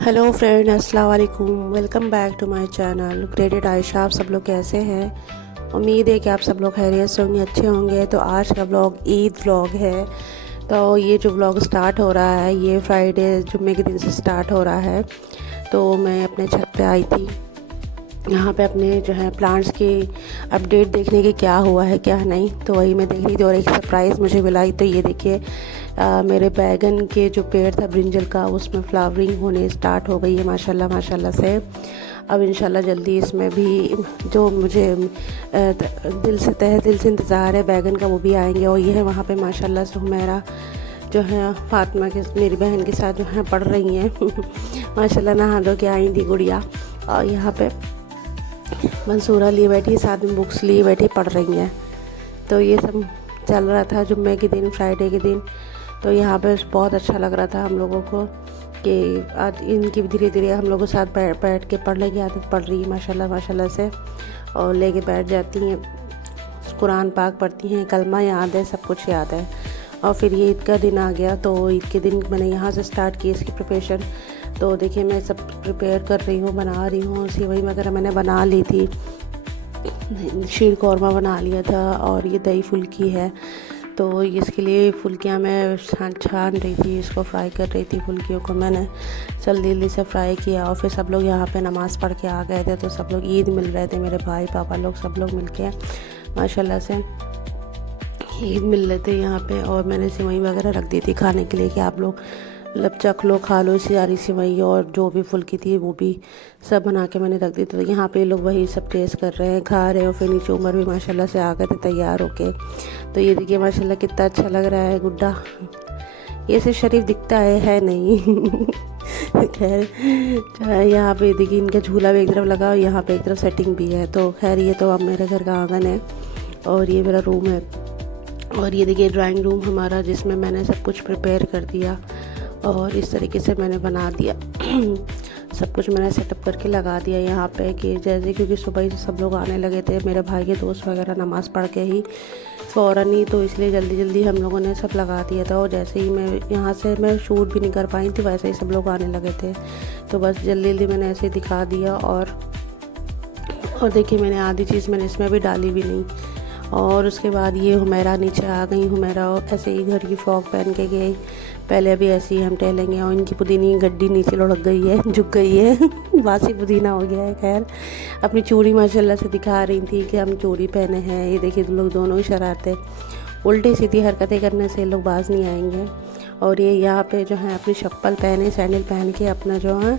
Hello friend, अस्सलाम वालेकुम। Welcome back to my channel graded Ayesha. आप सब लोग कैसे हैं? उम्मीद है कि आप सब लोग खैरियत से होंगे, अच्छे होंगे। तो आज का व्लॉग ईद व्लॉग है। तो ये जो व्लॉग स्टार्ट हो रहा है ये फ्राइडे जुम्मे के दिन से स्टार्ट हो रहा है। तो मैं अपने छत पे आई थी, यहाँ पे अपने जो है प्लांट्स की अपडेट देखने की, क्या हुआ है क्या नहीं। तो वही मैं देख रही थी और एक सरप्राइज़ मुझे मिला। तो ये देखिए, मेरे बैगन के जो पेड़ था ब्रिंजल का, उसमें फ्लावरिंग होने स्टार्ट हो गई है माशाल्लाह माशाल्लाह से। अब इंशाल्लाह जल्दी इसमें भी जो मुझे दिल से तहे दिल से इंतज़ार है बैगन का, वो भी आएंगे। और ये है वहाँ पे माशाल्लाह से हुमैरा जो है फातिमा के मेरी बहन के साथ जो है पढ़ रही हैं माशाल्लाह नहा धो के आई थी गुड़िया। और यहाँ पे मंसूरा लिए बैठी है, साथ में बुक्स लिए बैठी पढ़ रही हैं। तो ये सब चल रहा था जुम्मे के दिन, फ्राइडे के दिन। तो यहाँ पे बहुत अच्छा लग रहा था हम लोगों को कि आज इनकी धीरे धीरे हम लोगों के साथ बैठ के पढ़ने की आदत पड़ रही है माशाल्लाह माशाल्लाह से। और लेके बैठ जाती हैं, कुरान पाक पढ़ती हैं, कलमा याद है, सब कुछ याद है। और फिर ये ईद का दिन आ गया, तो ईद के दिन मैंने यहाँ से स्टार्ट की इसकी प्रिपरेशन। तो देखिए मैं सब प्रिपेयर कर रही हूँ, बना रही हूँ। सेवई वगैरह मैंने बना ली थी, शीर कौरमा बना लिया था। और ये दही फुल्की है, तो इसके लिए फुल्कियाँ मैं छान रही थी, इसको फ्राई कर रही थी। फुल्कियों को मैंने जल्दी से फ्राई किया। और फिर सब लोग यहाँ पे नमाज़ पढ़ के आ गए थे, तो सब लोग ईद मिल रहे थे, मेरे भाई पापा लोग सब लोग मिल के माशाल्लाह से ईद मिल रहे थे यहाँ पे। और मैंने सेवई वगैरह रख दी थी खाने के लिए कि आप लोग चख लो, खा लो इसी सारी सेवई। और जो भी फुल्की थी वो भी सब बना के मैंने रख दी थी। तो यहाँ पे लोग वही सब टेस्ट कर रहे हैं, खा रहे हैं। और फिर नीचे उमर भी माशाल्लाह से आ गए थे तैयार होके। तो ये देखिए माशाल्लाह कितना अच्छा लग रहा है गुड्डा। ये सिर्फ शरीफ दिखता है नहीं खैर यहाँ पे देखिए इनका झूला भी एक तरफ लगा और यहाँ पे एक तरफ सेटिंग भी है। तो खैर ये तो अब मेरे घर का आंगन है और ये मेरा रूम है। और ये देखिए ड्राइंग रूम हमारा, जिसमें मैंने सब कुछ प्रिपेयर कर दिया और इस तरीके से मैंने बना दिया सब कुछ मैंने सेटअप करके लगा दिया यहाँ पे कि जैसे, क्योंकि सुबह ही सब लोग आने लगे थे, मेरे भाई के दोस्त वगैरह नमाज़ पढ़ के ही फ़ौरन ही, तो इसलिए जल्दी हम लोगों ने सब लगा दिया था। और जैसे ही मैं यहाँ से मैं शूट भी नहीं कर पाई थी, वैसे ही सब लोग आने लगे थे, तो बस जल्दी मैंने ऐसे दिखा दिया। और देखिए मैंने आधी चीज़ मैंने इसमें भी डाली भी नहीं। और उसके बाद ये हुमैरा नीचे आ गई। हुमैरा ऐसे ही घर की फ्रॉक पहन के गई, पहले अभी ऐसे ही हम टहलेंगे। और इनकी पुदीनी गड्डी नीचे लुढ़क गई है, झुक गई है बासी पुदीना हो गया है। खैर अपनी चूड़ी माशाल्लाह से दिखा रही थी कि हम चूड़ी पहने हैं। ये देखिए लोग दोनों ही शरारते, उल्टी सीधी हरकतें करने से लोग बाज नहीं आएंगे। और ये यहाँ पे जो है अपनी चप्पल पहने, सैंडल पहन के अपना जो है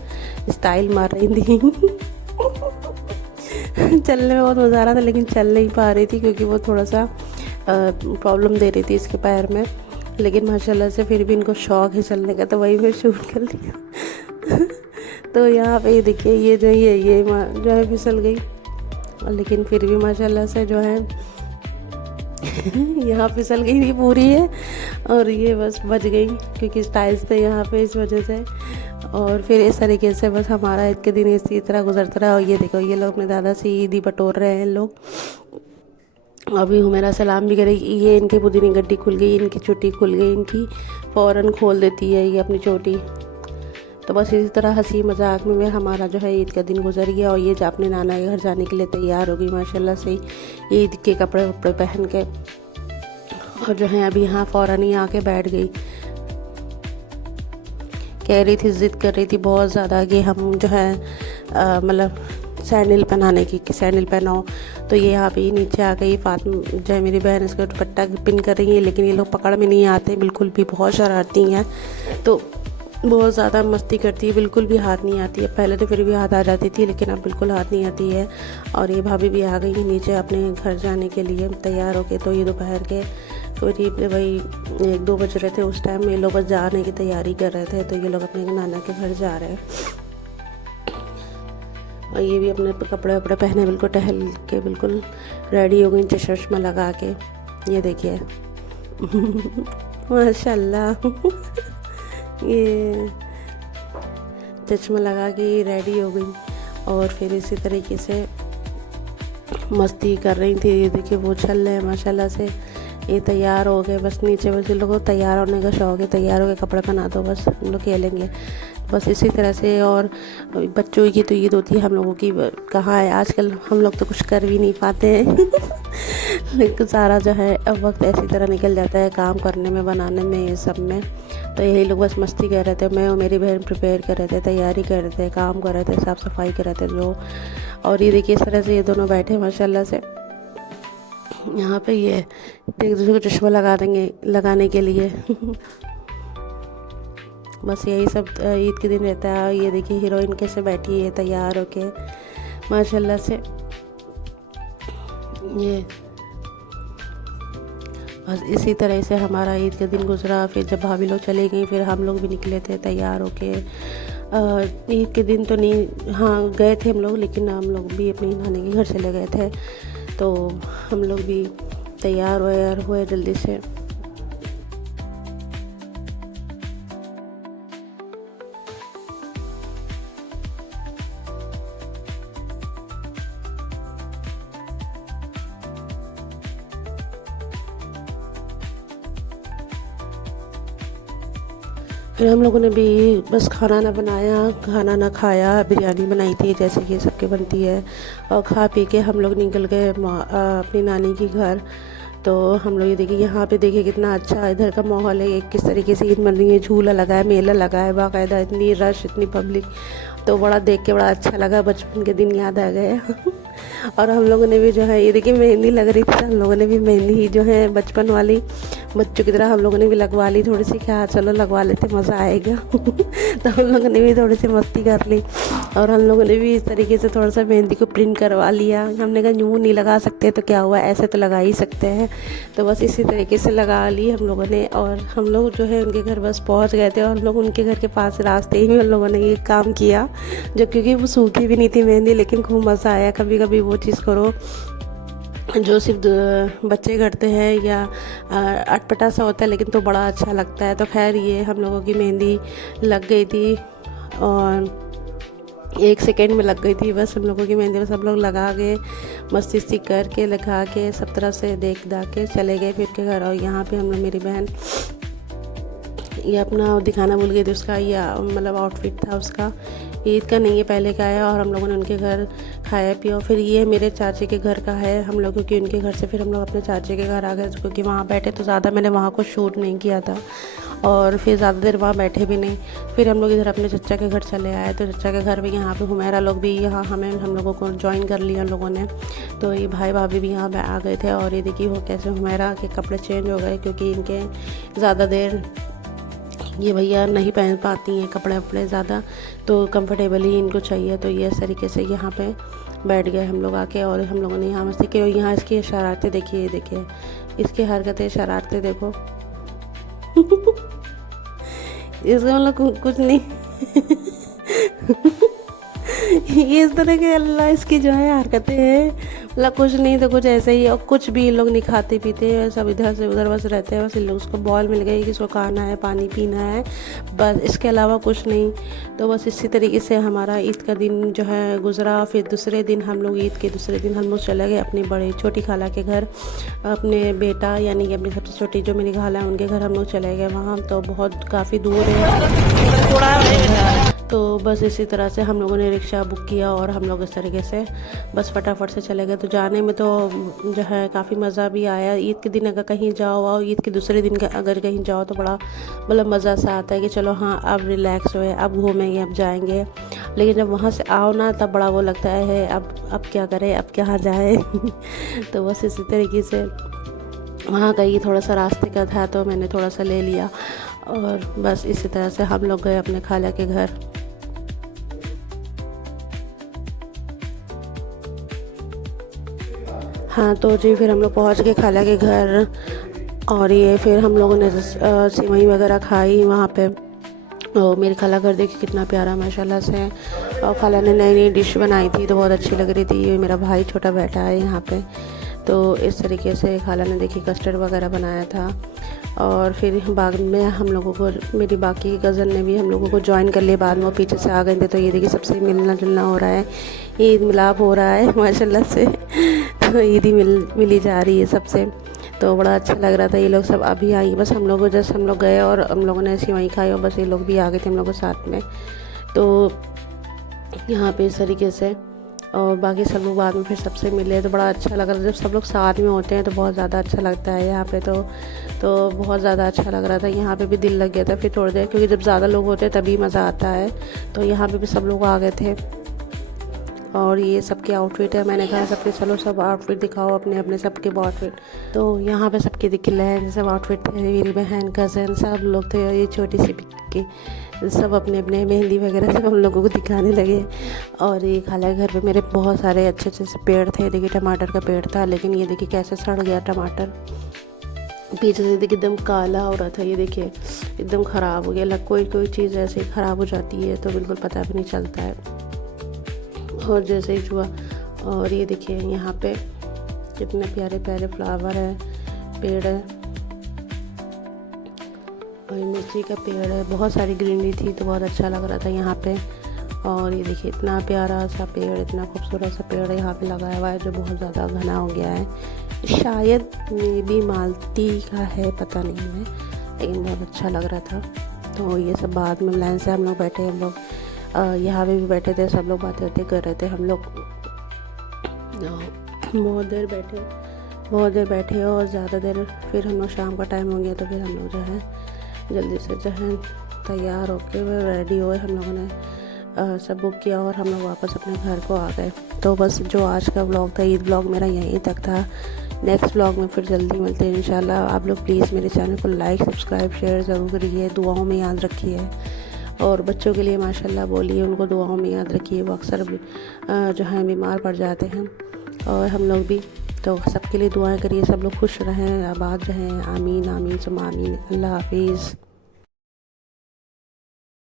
स्टाइल मार रही थी चलने में बहुत मज़ा आ रहा था, लेकिन चल नहीं पा रही थी क्योंकि वो थोड़ा सा प्रॉब्लम दे रही थी इसके पैर में। लेकिन माशाल्लाह से फिर भी इनको शौक़ है चलने का, तो वही फिर शूट कर लिया तो यहाँ पे ये देखिए ये जो है फिसल गई। लेकिन फिर भी माशाल्लाह से जो है यहाँ फिसल गई थी पूरी है। और ये बस बच गई क्योंकि स्टाइल्स थे यहाँ पे, इस वजह से। और फिर इस तरीके से बस हमारा ईद के दिन इसी तरह गुजरता रहा। और ये देखो ये लोग अपने दादा से ईदी बटोर रहे हैं लोग। अभी हुमैरा सलाम भी करेगी। ये इनकी पुदीनी गड्डी खुल गई, इनकी चोटी खुल गई, इनकी फ़ौरन खोल देती है ये अपनी चोटी। तो बस इसी तरह हंसी मजाक में हमारा जो है ईद का दिन गुजर गया। और ये अपने नाना के घर जाने के लिए तैयार हो गई माशाल्लाह से, ईद के कपड़े वपड़े पहन के। और जो है अभी यहाँ फ़ौरन ही आके बैठ गई। कह रही थी, ज़िद कर रही थी बहुत ज़्यादा कि हम जो है मतलब सैंडल पहनाने की, कि सैंडल पहनाओ। तो ये यहाँ पे नीचे आ गई। फातिमा जो है मेरी बहन, इसका दुपट्टा पिन कर रही है, लेकिन ये लोग पकड़ में नहीं आते बिल्कुल भी, बहुत शरारती हैं। तो बहुत ज़्यादा मस्ती करती है, बिल्कुल भी हाथ नहीं आती है। पहले तो फिर भी हाथ आ जाती थी, लेकिन अब बिल्कुल हाथ नहीं आती है। और ये भाभी भी आ गई है नीचे अपने घर जाने के लिए तैयार होके। तो ये दोपहर के करीब वही 1-2 बज रहे थे उस टाइम में, ये लोग बस जाने की तैयारी कर रहे थे। तो ये लोग अपने नाना के घर जा रहे हैं। और ये भी अपने कपड़े वपड़े पहने बिल्कुल टहल के बिल्कुल रेडी हो गई, चश्मा लगा के। ये देखिए माशाल्लाह ये चश्मा लगा के रेडी हो गई। और फिर इसी तरीके से मस्ती कर रही थी। ये देखिए वो चल रहे हैं माशाल्लाह से। ये तैयार हो गए, बस नीचे बस लोगों को तैयार होने का शौक़ है, तैयार हो गए कपड़े पहना दो, बस हम लोग खेलेंगे। बस इसी तरह से। और बच्चों की तो ईद होती है, हम लोगों की कहाँ है आजकल, हम लोग तो कुछ कर भी नहीं पाते हैं लेकिन सारा जो है अब वक्त ऐसी तरह निकल जाता है काम करने में, बनाने में, ये सब में। तो यही लोग बस मस्ती कर रहे थे, मैं और मेरी बहन प्रिपेयर कर रहे थे, तैयारी कर रहे थे, काम कर रहे थे, साफ़ सफाई कर रहे थे जो। और ये देखिए इस तरह से ये दोनों बैठे माशाल्लाह से यहाँ पे, ये एक दूसरे को चश्मा लगा देंगे लगाने के लिए बस यही सब ईद के दिन रहता है। ये देखिए हीरोइन कैसे बैठी है तैयार होके माशाल्लाह से। ये बस इसी तरह से हमारा ईद के दिन गुजरा। फिर जब भाभी लोग चले गई फिर हम लोग भी निकले थे तैयार होके। ईद के दिन तो नहीं, हाँ गए थे हम लोग, लेकिन हम लोग भी अपनी नानी के घर चले गए थे, तो हम लोग भी तैयार हुए जल्दी से। फिर हम लोगों ने भी बस खाना ना बनाया, खाना ना खाया, बिरयानी बनाई थी जैसे कि सबके बनती है, और खा पी के हम लोग निकल गए अपनी नानी के घर। तो हम लोग ये देखिए यहाँ पे देखिए कितना अच्छा इधर का माहौल है, किस तरीके से ईद मन रही है, झूला लगा है, मेला लगा है बाकायदा, इतनी रश, इतनी पब्लिक, तो बड़ा देख के बड़ा अच्छा लगा, बचपन के दिन याद आ गए और हम लोगों ने भी जो है ये देखिए मेहंदी लग रही थी, हम लोगों ने भी मेहंदी जो है बचपन वाली बच्चों की तरह हम लोगों ने भी लगवा ली थोड़ी सी, क्या चलो लगवा लेते मज़ा आएगा तो हम लोगों ने भी थोड़ी सी मस्ती कर ली, और हम लोगों ने भी इस तरीके से थोड़ा सा मेहंदी को प्रिंट करवा लिया। हमने कहा यूँ नहीं लगा सकते तो क्या हुआ, ऐसे तो लगा ही सकते हैं, तो बस इसी तरीके से लगा ली हम लोगों ने। और हम लोग जो है उनके घर बस पहुंच गए थे, और हम लोग उनके घर के पास रास्ते ही में हम लोगों ने ये काम किया, जो क्योंकि वो सूखी भी नहीं थी मेहंदी, लेकिन खूब मज़ा आया। कभी कभी वो चीज़ करो जो सिर्फ बच्चे करते हैं या अटपटा सा होता है, लेकिन तो बड़ा अच्छा लगता है। तो खैर ये हम लोगों की मेहंदी लग गई थी, और 1 सेकेंड में लग गई थी बस हम लोगों की मेहंदी। बस हम लोग लगा के मस्ती करके लगा के सब तरह से देख दाख के चले गए फिर के घर। और यहाँ पे हम लोग, मेरी बहन ये अपना दिखाना भूल गई थी, उसका ये मतलब आउटफिट था उसका, ईद का नहीं है पहले का है। और हम लोगों ने उनके घर खाया पिया। फिर ये मेरे चाची के घर का है हम लोग, क्योंकि उनके घर से फिर हम लोग अपने चाची के घर आ गए, क्योंकि वहाँ बैठे तो ज़्यादा मैंने वहाँ को शूट नहीं किया था, और फिर ज़्यादा देर वहाँ बैठे भी नहीं। फिर हम लोग इधर अपने चचा के घर चले आए, तो चचा के घर भी यहाँ पे हुमैरा लोग भी यहाँ हम लोगों को ज्वाइन कर लिया लोगों ने। तो ये भाई भाभी भी यहाँ पे आ गए थे, और ये देखिए वो कैसे हुमैरा के कपड़े चेंज हो गए, क्योंकि इनके ज़्यादा देर ये भैया नहीं पहन पाती हैं कपड़े वपड़े ज़्यादा, तो कंफर्टेबल ही इनको चाहिए। तो ये इस तरीके से यहाँ पे बैठ गए हम लोग आके, और हम लोगों ने यहाँ मस्ती की। और यहाँ इसकी शरारतें देखिए, ये देखिए इसकी हरकतें, शरारतें देखो इसका मतलब कुछ नहीं ये इस तरह के अल्लाह इसकी जो है हरकतें हैं, मतलब कुछ नहीं तो कुछ ऐसे ही। और कुछ भी लोग नहीं खाते पीते हैं, सब इधर से उधर बस रहते हैं, बस उसको बॉल मिल गई कि इसको खाना है, पानी पीना है, बस इसके अलावा कुछ नहीं। तो बस इसी तरीके से हमारा ईद का दिन जो है गुजरा। फिर दूसरे दिन हम लोग, ईद के दूसरे दिन हम लोग चले गए अपनी बड़ी छोटी खाला के घर, अपने बेटा यानी कि अपनी सबसे छोटी जो मेरी खाला है उनके घर हम लोग चले गए। वहाँ तो बहुत काफ़ी दूर है, तो बस इसी तरह से हम लोगों ने रिक्शा बुक किया, और हम लोग इस तरीके से बस फटाफट से चले गए। तो जाने में तो जो है काफ़ी मज़ा भी आया। ईद के दिन अगर कहीं जाओ, और ईद के दूसरे दिन अगर कहीं जाओ तो बड़ा मतलब मज़ा सा आता है कि चलो हाँ अब रिलैक्स हुए, अब घूमेंगे, अब जाएंगे। लेकिन जब वहाँ से आओ ना तब बड़ा वो लगता है अब क्या करें, अब कहाँ जाए तो बस इसी तरीके से वहाँ कहीं थोड़ा सा रास्ते का था, तो मैंने थोड़ा सा ले लिया, और बस इसी तरह से हम लोग गए अपने खाला के घर। हाँ तो जी फिर हम लोग पहुँच गए खाला के घर, और ये फिर हम लोगों ने सिवई वगैरह खाई वहाँ पे। और मेरी खाला घर देखिए कितना प्यारा माशाल्लाह से, और खाला ने नई नई डिश बनाई थी तो बहुत अच्छी लग रही थी। ये मेरा भाई छोटा बैठा है यहाँ पे, तो इस तरीके से खाला ने देखिए कस्टर्ड वगैरह बनाया था। और फिर बाद में हम लोगों को, मेरी बाकी कज़न ने भी हम लोगों को ज्वाइन कर लिया, बाद में वो पीछे से आ गए थे। तो ये देखिए सबसे मिलना जुलना हो रहा है, ईद मिलाप हो रहा है माशाल्लाह से तो ईद ही मिली जा रही है सबसे, तो बड़ा अच्छा लग रहा था। ये लोग सब अभी आई, बस हम लोग गए और हम लोगों ने ऐसी वहीं खाई, और बस ये लोग भी आ गए थे हम लोगों के साथ में। तो यहाँ पे इस तरीके से, और बाकी सब लोग बाद में फिर सबसे मिले तो बड़ा अच्छा लग रहा था। जब सब लोग साथ में होते हैं तो बहुत ज़्यादा अच्छा लगता है। यहाँ पे तो बहुत ज़्यादा अच्छा लग रहा था। यहाँ पे भी दिल लग गया था फिर थोड़ी देर, क्योंकि जब ज़्यादा लोग होते हैं तभी मज़ा आता है। तो यहाँ पे भी सब लोग आ गए थे और ये सबके आउटफिट है। मैंने कहा सबके चलो सब आउटफिट दिखाओ अपने अपने सबके आउटफिट। तो यहाँ पे सबके दिख रहे सब आउटफिट थे। मेरी बहन कज़न सब लोग थे, ये छोटी सी पिक्की सब अपने अपने मेहंदी वगैरह सब हम लोगों को दिखाने लगे। और ये खाला घर पे मेरे बहुत सारे अच्छे अच्छे से पेड़ थे। देखिए टमाटर का पेड़ था, लेकिन ये देखिए कैसे सड़ गया टमाटर। पीछे से देखिए एकदम काला हो रहा था, ये देखिए एकदम ख़राब हो गया। कोई चीज़ ऐसे ही ख़राब हो जाती है तो बिल्कुल पता भी नहीं चलता है। और जैसे ही हुआ, और ये देखिए यहाँ पे कितने प्यारे प्यारे फ्लावर है, पेड़ है, और मिर्ची का पेड़ है। बहुत सारी ग्रीनरी थी तो बहुत अच्छा लग रहा था यहाँ पे। और ये देखिए इतना प्यारा सा पेड़, इतना खूबसूरत सा पेड़ यहाँ पे लगाया हुआ है जो बहुत ज़्यादा घना हो गया है। शायद मे बी मालती का है, पता नहीं है, लेकिन बहुत अच्छा लग रहा था। तो ये सब बाद में लाइन से हम लोग बैठे, हम लोग यहाँ पे भी बैठे थे, सब लोग बातें कर रहे थे। हम लोग बहुत देर बैठे और ज़्यादा देर फिर हम लोग शाम का टाइम हो गया तो फिर हम लोग जो है जल्दी से जो है तैयार होके रेडी हुए। हम लोगों ने सब बुक किया और हम लोग वापस अपने घर को आ गए। तो बस जो आज का व्लॉग था, ईद व्लॉग मेरा यहीं तक था। नेक्स्ट व्लॉग में फिर जल्दी मिलते हैं इंशाल्लाह। आप लोग प्लीज़ मेरे चैनल को लाइक सब्सक्राइब शेयर ज़रूर करिए, दुआओं में याद रखिए। और बच्चों के लिए माशाल्लाह बोलिए, उनको दुआओं में याद रखिए। वो अक्सर जो है बीमार पड़ जाते हैं और हम लोग भी, तो सबके लिए दुआएं करिए। सब लोग खुश रहें, आबाद रहें। आमीन आमीन सुम्मा आमीन। अल्लाह हाफिज़।